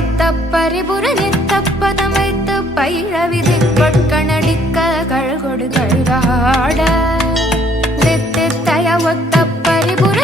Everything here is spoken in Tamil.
ஒத்த பரிபுர நித்த பதம் வைத்து பைழவிதை கொட்கணடிக்க கழகொடு கழுகாட ஒத்த பரிபுர